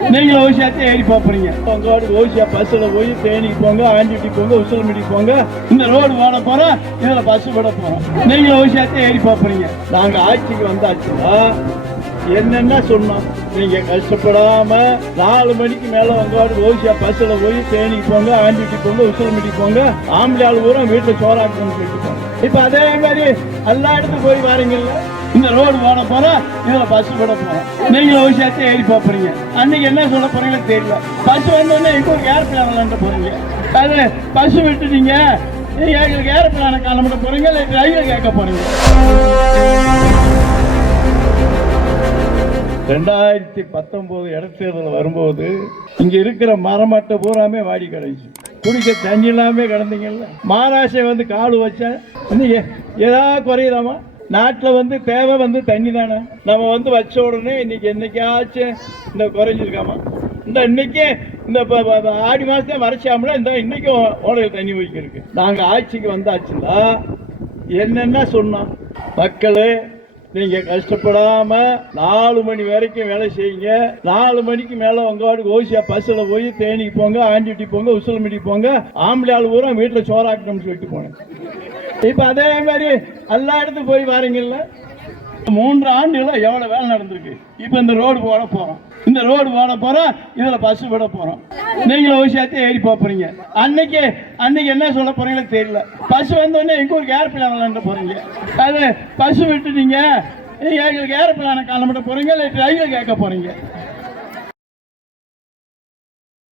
நீங்களும் ஓசியாத்தே ஏறி போறீங்க. உங்களோட ஓசியா பஸ்ல போய் தேனிக்கு போங்க, ஆண்டிட்டி போங்க, உசிலம்பட்டிக்கு போங்க. இந்த ரோடு போட போறோம், இதுல பஸ் விட போறோம். நீங்களும் ஓசியாத்தே ஏறி போறீங்க. நாங்க ஆட்சிக்கு வந்தாச்சுன்னா என்னென்ன சொன்னோம், நீங்க கஷ்டப்படாம 4 மணிக்கு மேல உங்களோட ஓசியா பஸ்ல போய் தேனிக்கு போங்க, ஆண்டிட்டி போங்க, உசிலம்பட்டிக்கு போங்க. ஆம்பளை ஆள் பூரா வீட்டுல சோறாக்கணும்னு சொல்லிட்டு இப்ப அதே மாதிரி எல்லா இடத்துக்கும் போய் வாரீங்கல்ல. இந்த ரோடு போட போறோம், இதுல பஸ் விட போறோம். நீங்களும் ஓசியாத்தே ஏறி போறீங்க. அன்னைக்கு என்ன சொல்ல போறீங்கன்னு தெரியல. பஸ் வந்தோடனே இப்போ ஒரு ஏர்பிளான் விளாண்ட போறீங்க. அது பஸ் விட்டுட்டீங்க, நீங்க எங்களுக்கு ஏர்பிளான கிளம்பிட போறீங்க, இல்லை டிரைவர் கேட்க போறீங்க. 2019 இடைத்தேர்தல் வரும்போது இங்க இருக்கிற மரமட்டை பூராமே வாடி கிடந்துச்சு. குடிக்க தண்ணி இல்லாம கிடந்தீங்கல்ல. மகாராஷ்டிரா வந்து காடு வச்சா ஏதாவது குறையுதாமா? நாட்டில் தேவை தண்ணி தானே. நம்ம வச்ச உடனே இன்னைக்கு என்னைக்காச்சும் இந்த குறைஞ்சிருக்காமா? இந்த இன்னைக்கு இந்த ஆடி மாசத்தையும் வரைச்சாமல இந்த இன்னைக்கும் ஓடையில் தண்ணி வைக்கிருக்கு. நாங்கள் ஆட்சிக்கு வந்தாச்சுன்னா என்னென்ன சொன்னோம், மக்களே நீங்க கஷ்டப்படாம 4 மணி வரைக்கும் வேலை செய்யுங்க. 4 மணிக்கு மேல உங்களோட ஓசியா பஸ்ல போய் தேனிக்கு போங்க, ஆண்டிட்டி போங்க, உசிலம்பட்டிக்கு போங்க. ஆம்பளை ஆள் பூரா வீட்டுல சோறாக்கணும்னு சொல்லிட்டு போனேன். இப்ப அதே மாதிரி எல்லா இடத்துக்கும் போய் வாரீங்கல்ல. 3 ஆண்டுகள எவ்வளவு வேலை நடந்திருக்கு. இப்ப இந்த ரோடு போட போறோம், இந்த ரோடு போட போறோம், இதுல பஸ் விட போறோம். நீங்களும் ஓசியாத்தே ஏறி போறீங்க. அன்னைக்கு என்ன சொல்ல போறீங்கன்னு தெரியல. பஸ் வந்தோடனே எங்க ஒரு ஏர்பிளான் விளாண்ட போறீங்க. அது பஸ் விட்டுட்டீங்க, நீங்க எங்களுக்கு ஏர்பிளான கிளம்பிட போறீங்க, இல்லை டிரைவர் கேட்க போறீங்க.